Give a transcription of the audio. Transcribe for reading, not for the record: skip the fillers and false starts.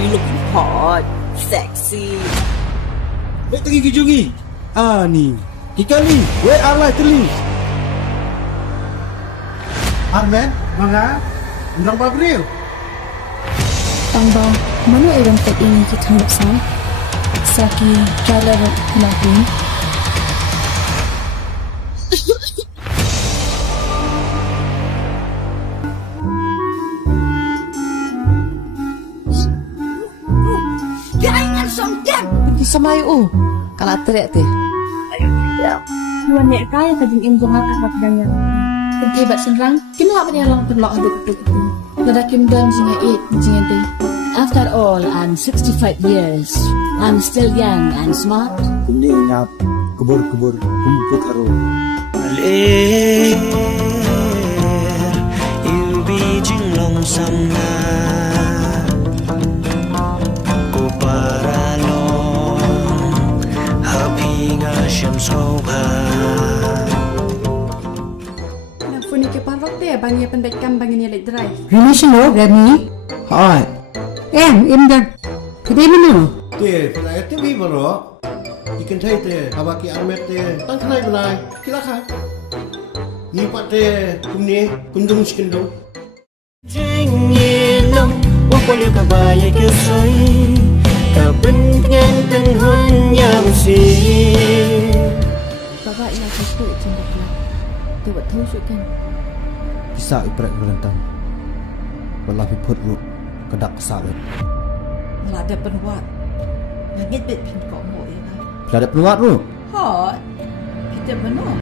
You looking hot, sexy. Baik pergi ke Jungi. Ni. Kikali, where are light teli? Armen, mga undang babriu. Tangbang, mana orang tak ini kita harap sang? Saki, trailer lagu. Jangan songkem. Pergi sama ayo. Kalau teriak teh. Luan nek kaya kajing imjong akak makdanya. Pergi bat senrang, kini apa yang lang perlok ada betul itu. Ladakim dan jinga jinga teh. After all, I'm 65 years. I'm still young and smart. Kumni ngap kubur-kubur kumpul karo. Alir yêu bi chính lòng sông na cô para long happy nga shem so ba. Phone ke parok teh bangi pendekam bangi ni lek drive. Relation lo, Remy. Hai. Im dah. Kedai mana? Te, pernah itu bi bro. Ikan cai te, abaki armet te, tang kenai belai. Silakan. Ni pat te kumni kundung sikendung. Jing ye long wa kwa liu ka ba ye ke soi ka ben ngan ten hun yang si. Bapa yang aku cinta kelak. Tu buat tahu sukan. Bisa ipret berentang. Walau piput ru kedak kesawet. Malah ada penuat. Ngit bet pin kok mo ya. Tidak ada peluat ru. Hot. Kita benar.